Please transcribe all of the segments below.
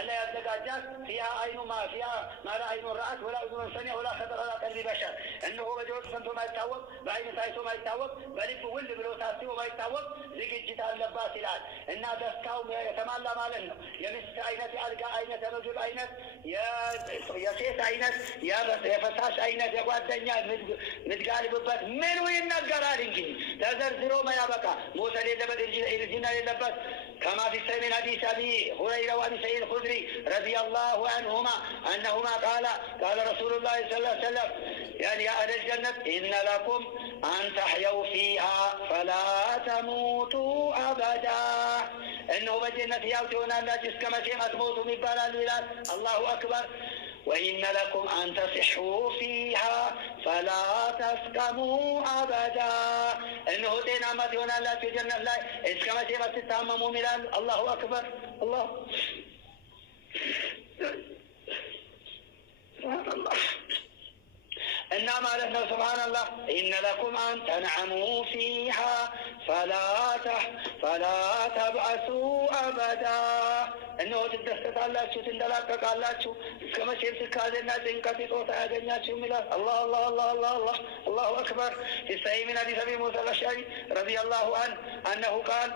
ألا يزدجاجات فيها عين ما لا عين رأت ولا أذن سمع ولا خطر على قلب بشر إنه بجوز سنتو ما يتاوب بعين سايتو ما يتاوب بلب ولد بلو تاسيو ما يتاوب زجاجة اللباس الآن إن دستاو يتمالى مالنا يمس عينة ألقى عينة رجل عينة يا سيس عينة يا فساش عينة يا قوات دنيا متقالب بس من وين نقرار إنجي تزرزرو ما يبقى موسى للبس الجنة للبس كما في السنة حديث أبي هريرة وأبي سعيد الخدري رضي الله عنهما أنهما قال رسول الله صلى الله عليه وسلم يعني يا أهل الجنة إن لكم أن تحيوا فيها فلا تموتوا أبدا إنه بجنة يوتون أن لا تسكم شيء تموتوا من بلال الله أكبر وإن لكم أن تصحوا فيها فلا تسكموا أبدا إنه دين أمد هنا لا تجنة لا إسكم شيء تتامموا ملال الله أكبر الله إنما لنا سبحان الله إن لكم أن تنعموا فيها فلا تبعثوا أبدا إنه تدستت الله شو تندلاك الله شو كما شيء كذا تنكت توتا أجنّا شو ملا الله الله الله الله الله الله أكبر في صحيح من حديث أبي موسى الأشعري رضي الله عنه أنه قال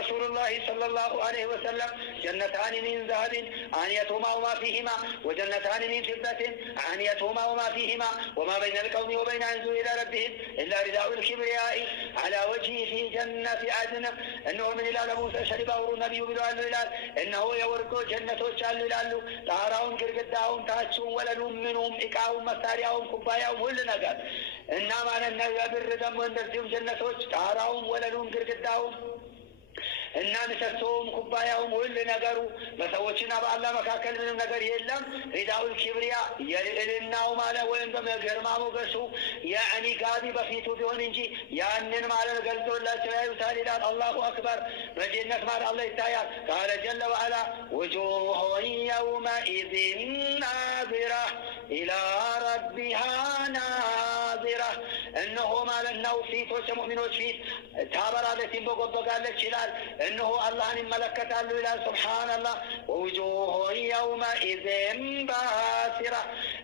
رسول الله صلى الله عليه وسلم جنتان من ذهب عانيتهما وما فيهما وجنتان من فضة عانيتهما وما فيهما وما بين القوم وبين أن ينزلوا إلى ربهم إلا رداء الكبرياء على وجهه في جنة عدن إنه من إلى موسى شربه النبي بلوان إلال إنه يوركو جنة وشال إلالو طهراهم كرقداهم تهجهم ولنهم منهم إقاهم مساريهم كباياهم كل نقل إنما ننبر دم وندرسهم جنة وشال طهراهم ولنهم كرقداهم እና ምሰሶም ኩባያውም ሁሉ ነገሩ በሰዎችና በአላህ መካከል ምንም ነገር የለም ሪዳኡል ኪብሪያ የልዕልናው ማለት ወይም በመገርማ ሞገሱ ያኒ ጋቢ በፊቱ ቢሆን እንጂ ያንን ማለት ገልጾላቸው ያዩታል ይላል አላሁ አክበር በጀነት ማለት አላህ ይታያል ቃለ ጀለ ወዐላ ወጁሁ የውመኢዝ ናዚራ ኢላ ረቢሃ ናዚራ እነሆ ማለት ነው ፊቶች ሙእሚኖች ፊት ታበራለች ትንቦገቦጋለች ይላል إنه الله ملكته إلى سبحان الله وجوه يومئذ باسرة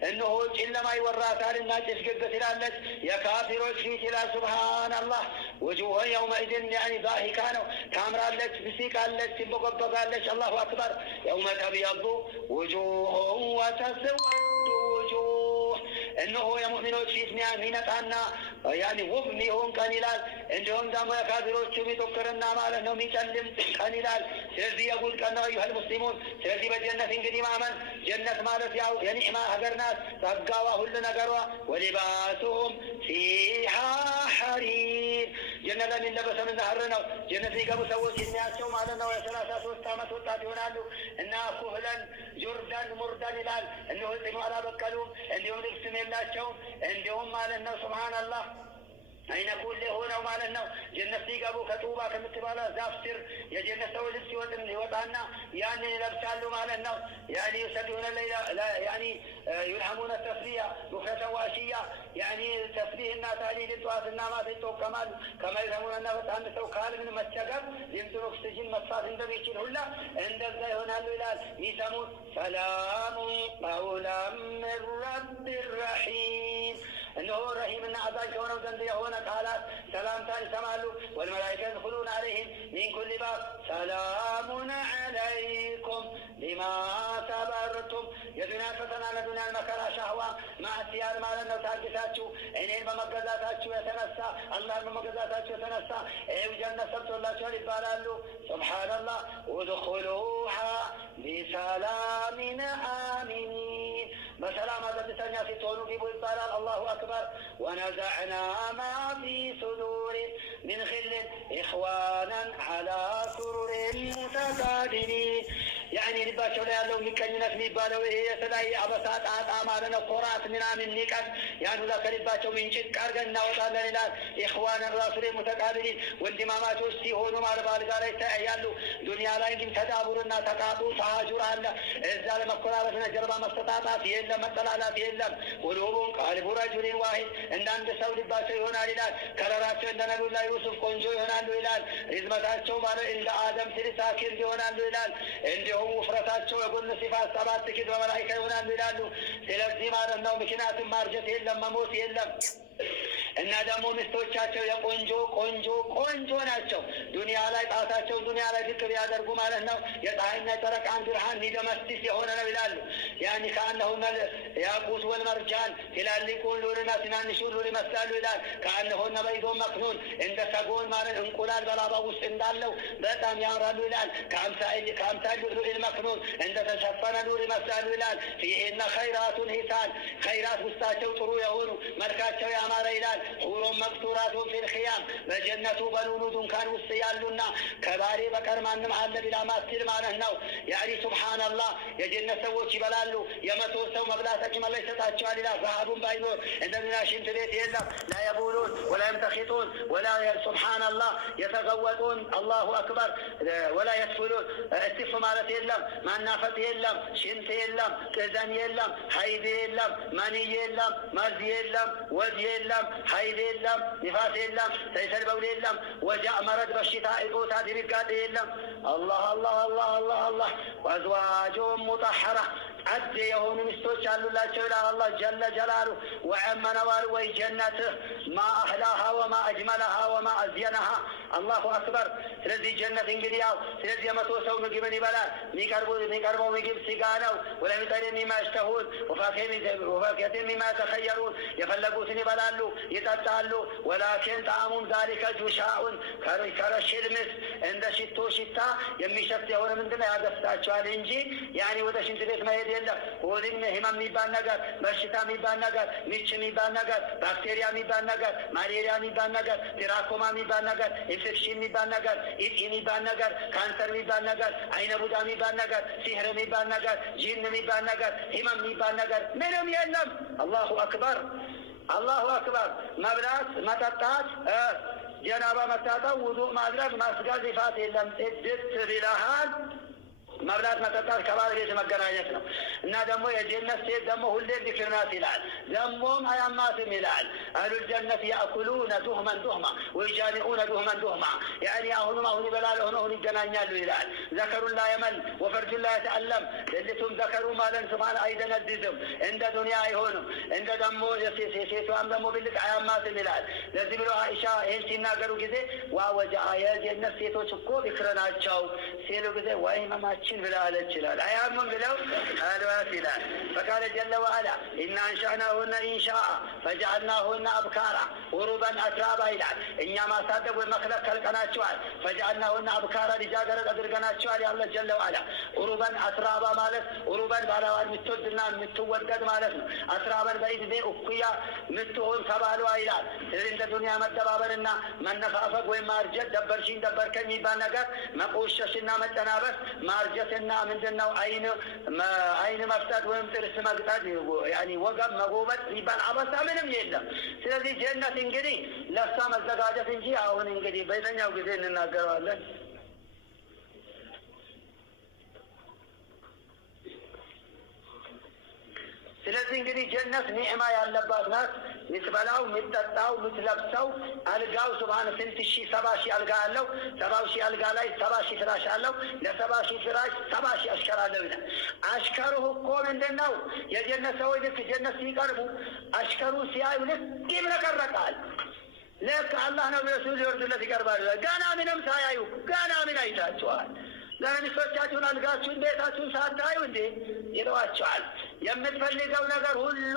إنه إلا ما يورات على الناس يسجد إلى يا كافر فيت إلى سبحان الله وجوه يومئذ يعني ضاحكة كامرا لك بسيك لك تبقى لك الله أكبر يوم تبيض وجوه وتسود وجوه إنه يا مؤمنون في اسمها مينتنا يعني وفني هم كان يلال إنهم دام يا كافرون شو بيتوكرنا ماله نوم يسلم كان يلال سيرزي يقول كان أيها المسلمون سيرزي بجنة إنجدي معمن جنة مالت ياو يعني ما هجر ناس تبقوا كل نجروا ولباسهم فيها حرير جنة من لبس من ظهرنا جنة يقبل سووا جنة شو معنا وثلاثة وستامة وتاتيونالو إنها كهلا جردا مردا يلال إنه يسمع على بكلهم إنهم لبسم الله شو إنهم مالنا سبحان الله أين كل هنا ومالنا جنة تيجابو كتوبة كمتبالا زافسر يا جنة سوى لبسي وطعنا يعني لبسالو مالنا يعني يسدون الليلة يعني يلهمون التسبيح بكرة وعشية يعني تسبيح الناس عليه للدعاء النامات كمال كما يلهمون الناس عن سوكال من مسجد يمتن أكسجين مصفات اندبيش الهلا عند الزيهون الولاد يسمون سلام قولا من رب الرحيم إنه رحيم إن أعطاك هنا وزندي هنا قالت سلام تاني سمالو والملائكة يدخلون عليهم من كل باب سلام عليكم بما صبرتم يدنا فتنا لدنا المكر شهوة مع السيار مالا لو تاكساتشو إنين بمقزاتاتشو يتنسى الله بمقزاتاتشو يتنسى إيه جنة سبت الله شوالي بالالو سبحان الله ودخلوها بسلام آمنين بسلام هذا بسنيا في طولو في بالبالال الله أكبر ونزعنا ما في صدور من خل إخوانا على سرر متقابلين يعني نباشر يالله مكاننا في بالو إيه سلاي أبسات آمالنا قرات من نيكات يعني ذاك نباشر من جد كارجنا وطالنا لله إخوانا على سرر متقابلين واندمامات وستيهون مع البالغالة يالله دنيا لا يمكن تدابرنا تقابل تهاجر الله إذا لما قرابتنا جربا مستطاعات يلا مطلالات يلا قلوبهم قالب رجل واحد إن عند سود باسي هنا لله كرراتشو عند نبي الله يوسف كونجو هنا لله رزمتاتشو مال عند آدم سري ساكر هنا لله عنده ውፍረታቸው የጎን ስፋት 7 ኪሎ በመላይካ ይሆናሉ ይላሉ። ስለዚህ ማለት ነው ምክንያቱም ማርጀት የለም መሞት የለም። እና ደግሞ ሚስቶቻቸው የቆንጆ ቆንጆ ቆንጆ ናቸው። ዱንያ ላይ ጣታቸው ዱንያ ላይ ዝቅ ቢያደርጉ ማለት ነው የፀሐይና የጨረቃን ብርሃን ሚደመስስ የሆነ ነው ይላሉ። ያኒ ከአነሁነ ያቁት ወልመርጃን ትላልቁን ሉልና ትናንሹ ሉል ይመስላሉ ይላል። ከአነሁነ በይዶ መክኑን እንደ ሰጎን ማለት እንቁላል በላባ ውስጥ እንዳለው በጣም ያምራሉ ይላል። ከአምሳል ሉል መክኑን እንደ ተሸፈነ ሉል ይመስላሉ ይላል። ፊህነ ኸይራቱን ሂሳን ኸይራት ውስጣቸው ጥሩ የሆኑ መልካቸው ያማረ ይላል። ሁሉም መቅቱራቱን ፊል ኺያም በጀነቱ በሉሉ ዱንካን ውስጥ ያሉና ከባሪ በቀር ማንም አለ ቢላ ማስል ማለት ነው። ያኒ ሱብሃንአላህ የጀነት ሰዎች ይበላሉ። የመቶ ሰው መብላት አቅም ይሰጣቸዋል ይላል። ረሃቡን ባይኖር እንደዚያ ሽንት ቤት የለም። ላ የቡሉን ወላ የምተኺጡን ወላ ሱብሃንአላህ የተገወጡን አላሁ አክበር ወላ የስፉሉን እስቲፍ ማለት የለም። ማናፈጥ የለም። ሽንት የለም። ቅዘን የለም። ሀይድ የለም። መንይ የለም። መርዝ የለም። ወዝ የለም። ሀይድ የለም። ንፋስ የለም። ሰይሰል በውል የለም። ወጃእ መረድ በሽታ እጦታ ድርጋጤ የለም። አላህ አላህ አላህ አላህ አላህ ወአዝዋጁሁም ሙጠሐራ عد يهون مستوش على الله تعالى الله جل جلاله وعم نوال وجنته ما أحلاها وما أجملها وما أزينها الله أكبر. ስለዚህ ጀነት እንግዲህ ያው ስለዚህ የመተወሰው ምግብን ይበላል። የሚቀርበው ምግብ ስጋ ነው። ወለሚጠሪ ሚማ ይሽተሁን ወፋኪሀቲን ሚማ የተኸየሩን የፈለጉትን ይበላሉ ይጠጣሉ። ወላኪን ጣዕሙን ዛሊከ ጁሻኡን ከረሽል ምስ እንደ ሽቶ ሽታ የሚሸት የሆነ ምንድነው ያገፍታቸዋል እንጂ ያኔ ወደ ሽንት ቤት መሄድ የለም። ሆድም ህመም የሚባል ነገር በሽታ የሚባል ነገር ምች የሚባል ነገር ባክቴሪያ የሚባል ነገር ማሌሪያ የሚባል ነገር ትራኮማ የሚባል ነገር ኢንፌክሽን የሚባል ነገር ኢቲ የሚባል ነገር ካንሰር የሚባል ነገር አይነ ቡዳ የሚባል ነገር ሲህር የሚባል ነገር ጂን የሚባል ነገር ህመም የሚባል ነገር ምንም የለም። አላሁ አክበር አላሁ አክበር። መብላት መጠጣት ጀናባ መታጠብ ውዱእ ማድረግ ማስገድ ይፋት የለም። ጽድት ብለሃል መብላት መጠጣት ከባለቤት መገናኘት ነው። እና ደግሞ የጀነት ሴት ደግሞ ሁሌ ዚክር ናት ይላል። ደሞም አያማትም ይላል። አህሉል ጀነት ያእኩሉነ ዱህመን ዱህማ ወይጃሚዑነ ዱህመን ዱህማ ያኒ አሁን ይበላል አሁን ይገናኛሉ ይላል። ዘከሩን ላ የመል ወፈርጁን ላ የተአለም ልልቱም ዘከሩ ማለት ስብሓን አይደነዝዝም እንደ ዱንያ አይሆንም። እንደ ደግሞ ሴቷም ደግሞ ብልቅ አያማትም ይላል። ለዚህ ብሎ አይሻ ይህን ሲናገሩ ጊዜ ዋወጃ የጀነት ሴቶች እኮ ዚክር ናቸው ሲሉ ጊዜ ወይ መማችን ብላለች ይላል። አያምን ብለው አልዋስ ይላል። فقال جل وعلا إن أنشأناهن إنشاء فجعلناهن أبكارا غربا أترابا ይላል። እኛ ማሳደግ ወይ መክለቅ ከልቀናቸዋል። فجعلناهن أبكارا ልጃገረድ አድርገናቸዋል ያለ ጀለ ወዐላ። غربا أترابا ማለት غربا ባላዋን የምትወድና የምትወደድ ማለት ነው። አትራባን በኢድሜ እኩያ የምትሆን ተባሏ ይላል። ስለዚህ እንደ ዱንያ መደባበርና መነፋፈቅ ወይም ማርጀት ደበርሽኝ ደበርከኝ የሚባል ነገር መቆሸሽና መጠናበስ ማርጀትና ምንድነው አይን መፍታት ወይም ጥርስ መግጣት ያኒ ወገብ መጎበጥ ይባል አበሳ ምንም የለም። ስለዚህ ጀነት እንግዲህ ለሷ መዘጋጀት እንጂ አሁን እንግዲህ በየትኛው ጊዜ እንናገራለን። ስለዚህ እንግዲህ ጀነት ኒዕማ ያለባት ናት። ምትበላው ምትጠጣው ምትለብሰው አልጋው ሱብሃን ስንት ሺህ 70,000 አልጋ አለው። 70,000 አልጋ ላይ 70,000 ፍራሽ አለው። ለ70,000 ፍራሽ 70,000 አሽከር አለው ይላል። አሽከሩ እኮ ምንድነው የጀነት ሰዎች ልክ ጀነት ሲቀርቡ አሽከሩ ሲያዩ ልክ ይብረቀረቃል። ልክ አላህ ነው ረሱል ይወርድለት ይቀርባል። ገና ምንም ሳያዩ ገና ምን አይታቸዋል። ለሚስቶቻችሁን አልጋችሁን ቤታችሁን ሳታዩ እንዴ ይለዋቸዋል። የምትፈልገው ነገር ሁሉ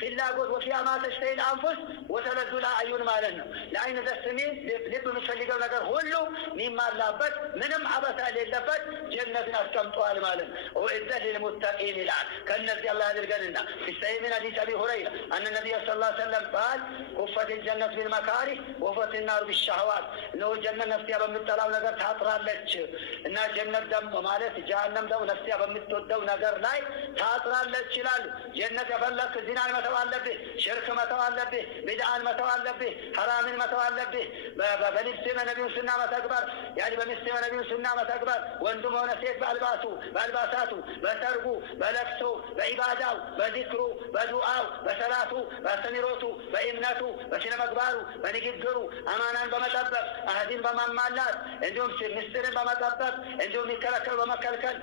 ፍላጎት ወፊያ ማተሽተይል አንፉስ ወተለዱላ አዩን ማለት ነው። ለአይን ደስ የሚል ልብ የምትፈልገው ነገር ሁሉ የሚሟላበት ምንም አበሳ የሌለበት ጀነትን አስቀምጠዋል ማለት ነው። ወኢዘት ሊልሙተቂን ይላል። ከእነዚህ አላህ ያድርገንና ፊሰሒህ ሚን ሐዲስ አቢ ሁረይራ አነ ነቢይ ሰለላሁ ዐለይሂ ወሰለም ቃል ኩፈት ልጀነት ቢልመካሪህ ወፈት ናር ቢሸህዋት ነው። ጀነት ነፍሲያ በምትጠላው ነገር ታጥራለች እና ጀነት ደግሞ ማለት ጀሃነም ደግሞ ነፍሲያ በምትወደው ነገር ላይ ታጥራለች ይላል። ጀነት የፈለክ ዚናን መተው አለብህ፣ ሽርክ መተው አለብህ፣ ቢድዓን መተው አለብህ፣ ሐራምን መተው አለብህ። በልብስ ነቢዩን ሱና መተግበር ያኒ በሚስት ነቢዩን ሱና መተግበር ወንዱም ሆነ ሴት በአልባሳቱ በሰርጉ በለቅሶ በኢባዳው በዚክሩ በዱዓው በሰላቱ በአስተምህሮቱ በእምነቱ በስነ ምግባሩ በንግግሩ አማናን በመጠበቅ አህዲን በማማላት እንዲሁም ምስጢርን በመጠበቅ እንዲሁም የሚከለከሉ በመከልከል